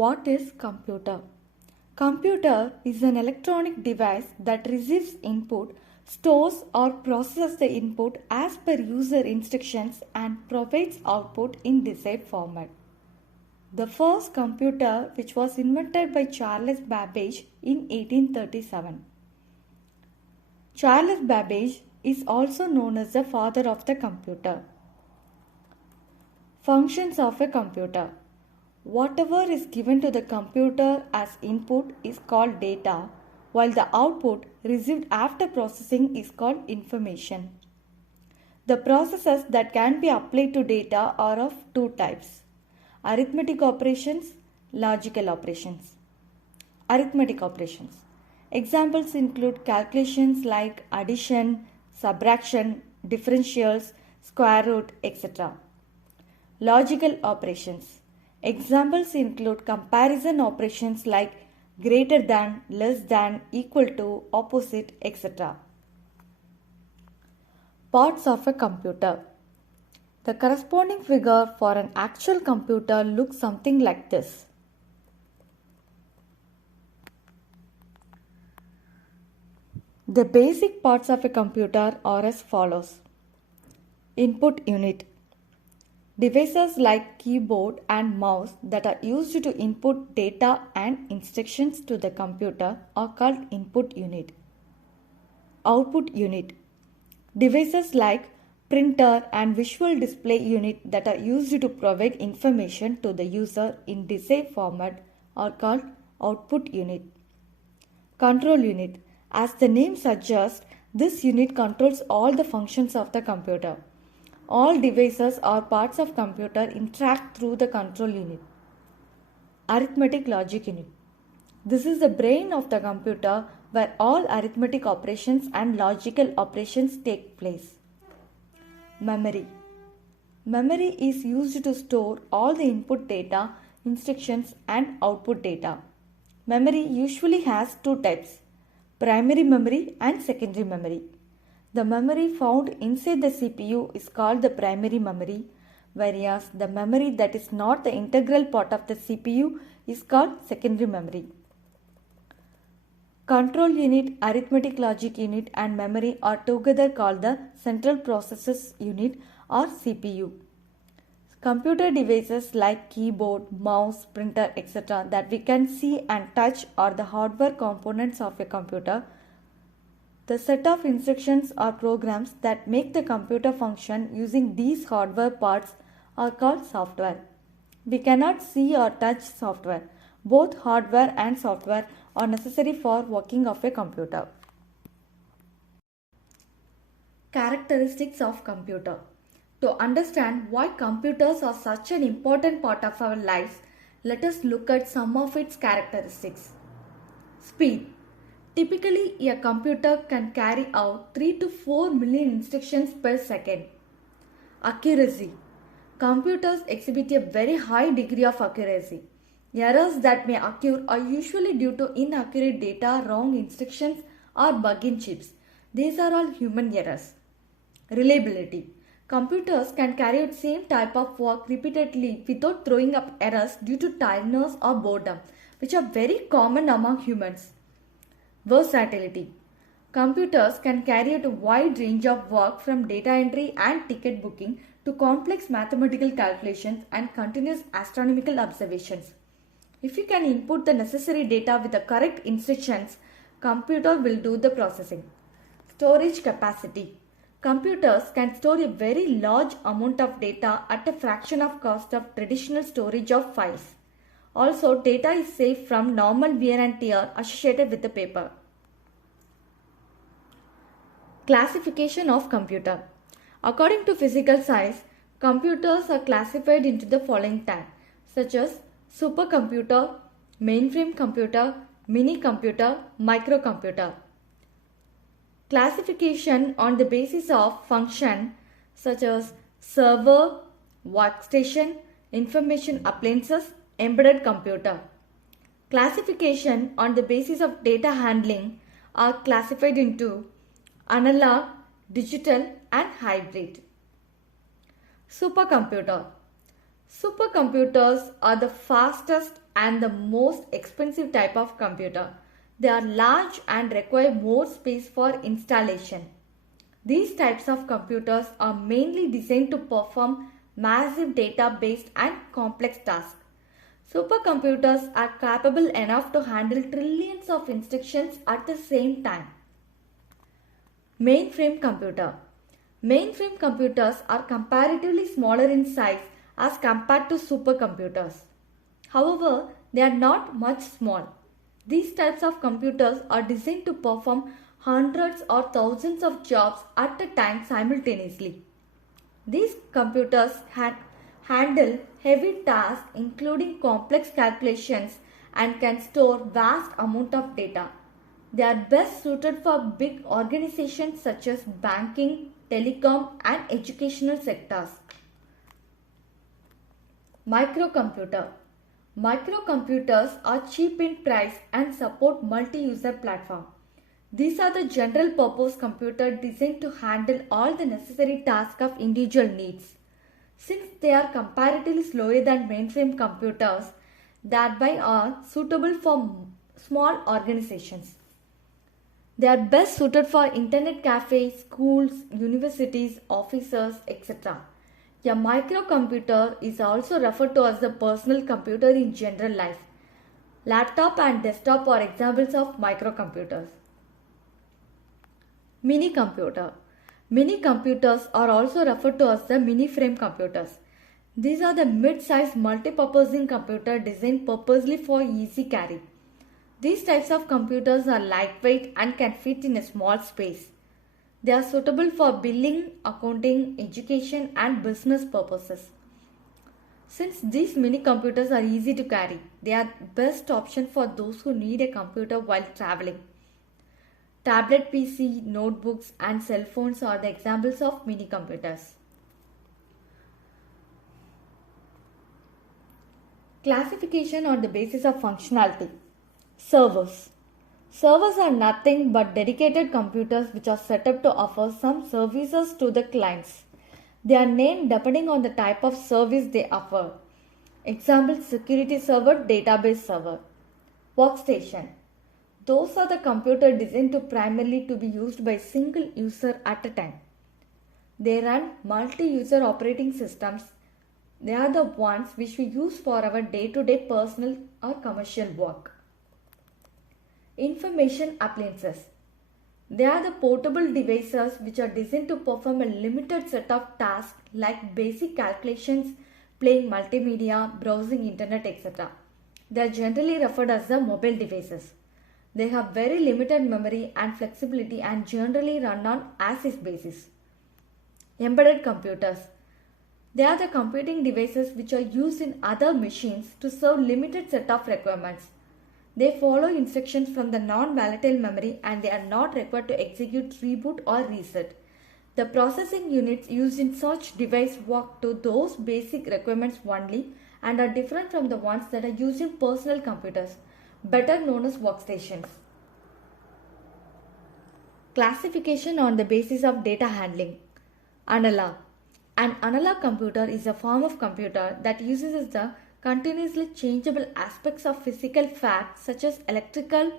What is computer? Computer is an electronic device that receives input, stores or processes the input as per user instructions and provides output in desired format. The first computer, which was invented by Charles Babbage in 1837. Charles Babbage is also known as the father of the computer. Functions of a computer. Whatever is given to the computer as input is called data, while the output received after processing is called information. The processes that can be applied to data are of two types: arithmetic operations, logical operations. Arithmetic operations. Examples include calculations like addition, subtraction, differentials, square root, etc. Logical operations. Examples include comparison operations like greater than, less than, equal to, opposite, etc. Parts of a computer. The corresponding figure for an actual computer looks something like this. The basic parts of a computer are as follows. Input unit. Devices like keyboard and mouse that are used to input data and instructions to the computer are called input unit. Output unit. Devices like printer and visual display unit that are used to provide information to the user in desired format are called output unit. Control unit. As the name suggests, this unit controls all the functions of the computer. All devices or parts of computer interact through the control unit. Arithmetic logic unit. This is the brain of the computer where all arithmetic operations and logical operations take place. Memory. Memory is used to store all the input data, instructions and output data. Memory usually has two types: primary memory and secondary memory. The memory found inside the CPU is called the primary memory, whereas the memory that is not the integral part of the CPU is called secondary memory. Control unit, arithmetic logic unit and memory are together called the central processes unit or CPU. Computer devices like keyboard, mouse, printer, etc. that we can see and touch are the hardware components of a computer. The set of instructions or programs that make the computer function using these hardware parts are called software. We cannot see or touch software. Both hardware and software are necessary for working of a computer. Characteristics of computer. To understand why computers are such an important part of our lives, let us look at some of its characteristics. Speed. Typically, a computer can carry out 3 to 4 million instructions per second. Accuracy. Computers exhibit a very high degree of accuracy. Errors that may occur are usually due to inaccurate data, wrong instructions, or bug in chips. These are all human errors. Reliability. Computers can carry out same type of work repeatedly without throwing up errors due to tiredness or boredom, which are very common among humans. Versatility. Computers can carry out a wide range of work from data entry and ticket booking to complex mathematical calculations and continuous astronomical observations. If you can input the necessary data with the correct instructions, computer will do the processing. Storage capacity. Computers can store a very large amount of data at a fraction of cost of traditional storage of files. Also, data is safe from normal wear and tear associated with the paper. Classification of computer. According to physical science, computers are classified into the following types, such as supercomputer, mainframe computer, mini computer, microcomputer. Classification on the basis of function such as server, workstation, information appliances, embedded computer. Classification on the basis of data handling are classified into analog, digital and hybrid. Supercomputer. Supercomputers are the fastest and the most expensive type of computer. They are large and require more space for installation. These types of computers are mainly designed to perform massive data-based and complex tasks. Supercomputers are capable enough to handle trillions of instructions at the same time. Mainframe computer. Mainframe computers are comparatively smaller in size as compared to supercomputers. However, they are not much small. These types of computers are designed to perform hundreds or thousands of jobs at a time simultaneously. These computers handle heavy tasks including complex calculations and can store vast amount of data. They are best suited for big organizations such as banking, telecom and educational sectors. Microcomputer. Microcomputers are cheap in price and support multi-user platform. These are the general purpose computer designed to handle all the necessary tasks of individual needs. Since they are comparatively slower than mainframe computers, thereby are suitable for small organizations. They are best suited for internet cafes, schools, universities, offices, etc. A microcomputer is also referred to as the personal computer in general life. Laptop and desktop are examples of microcomputers. Mini computer. Mini computers are also referred to as the mini frame computers. These are the mid-sized multi-purposing computer designed purposely for easy carry. These types of computers are lightweight and can fit in a small space. They are suitable for billing, accounting, education and business purposes. Since these mini computers are easy to carry, they are best option for those who need a computer while traveling. Tablet PC, notebooks and cell phones are the examples of mini computers. Classification on the basis of functionality. Servers. Servers are nothing but dedicated computers which are set up to offer some services to the clients. They are named depending on the type of service they offer. Example: security server, database server. Workstation. Those are the computers designed to primarily to be used by single user at a time. They run multi-user operating systems. They are the ones which we use for our day-to-day personal or commercial work. Information appliances. They are the portable devices which are designed to perform a limited set of tasks like basic calculations, playing multimedia, browsing internet, etc. They are generally referred as the mobile devices. They have very limited memory and flexibility and generally run on as-is basis. Embedded computers. They are the computing devices which are used in other machines to serve limited set of requirements. They follow instructions from the non-volatile memory and they are not required to execute reboot or reset. The processing units used in such device work to those basic requirements only and are different from the ones that are used in personal computers, better known as workstations. Classification on the basis of data handling. Analog. An analog computer is a form of computer that uses the continuously changeable aspects of physical facts such as electrical,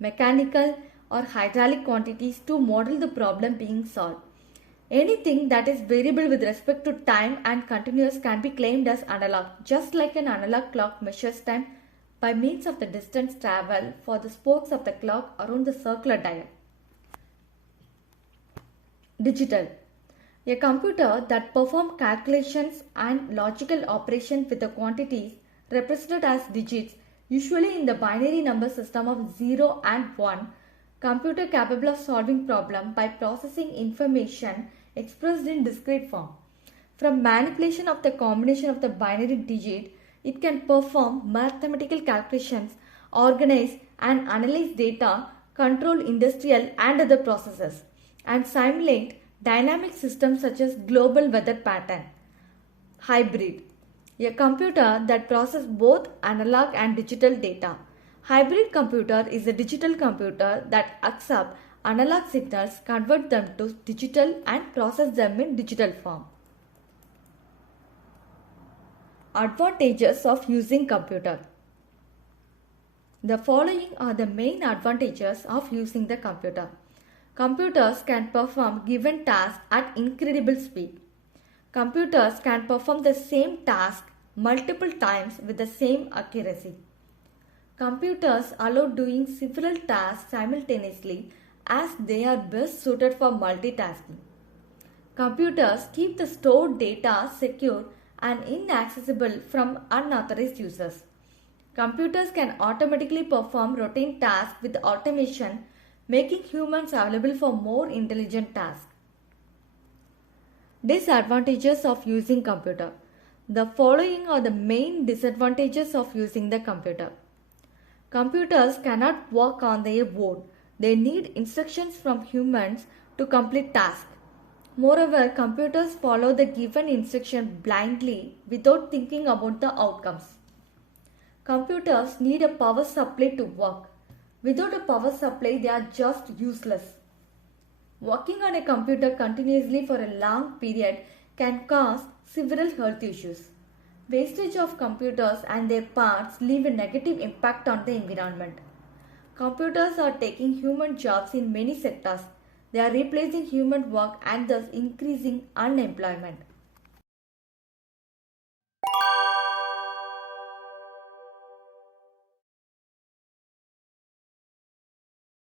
mechanical or hydraulic quantities to model the problem being solved. Anything that is variable with respect to time and continuous can be claimed as analog, just like an analog clock measures time by means of the distance traveled for the spokes of the clock around the circular dial. Digital. A computer that performs calculations and logical operations with the quantities represented as digits, usually in the binary number system of 0 and 1, computer capable of solving problem by processing information expressed in discrete form. From manipulation of the combination of the binary digit, it can perform mathematical calculations, organize and analyze data, control industrial and other processes, and simulate dynamic systems such as global weather pattern. Hybrid. A computer that processes both analog and digital data. Hybrid computer is a digital computer that accepts analog signals, convert them to digital and process them in digital form. Advantages of using computer. The following are the main advantages of using the computer. Computers can perform given tasks at incredible speed. Computers can perform the same task multiple times with the same accuracy. Computers allow doing several tasks simultaneously as they are best suited for multitasking. Computers keep the stored data secure and inaccessible from unauthorized users. Computers can automatically perform routine tasks with automation, making humans available for more intelligent tasks. Disadvantages of using computer. The following are the main disadvantages of using the computer. Computers cannot work on their own. They need instructions from humans to complete tasks. Moreover, computers follow the given instruction blindly without thinking about the outcomes. Computers need a power supply to work. Without a power supply, they are just useless. Working on a computer continuously for a long period can cause several health issues. Wastage of computers and their parts leave a negative impact on the environment. Computers are taking human jobs in many sectors. They are replacing human work and thus increasing unemployment.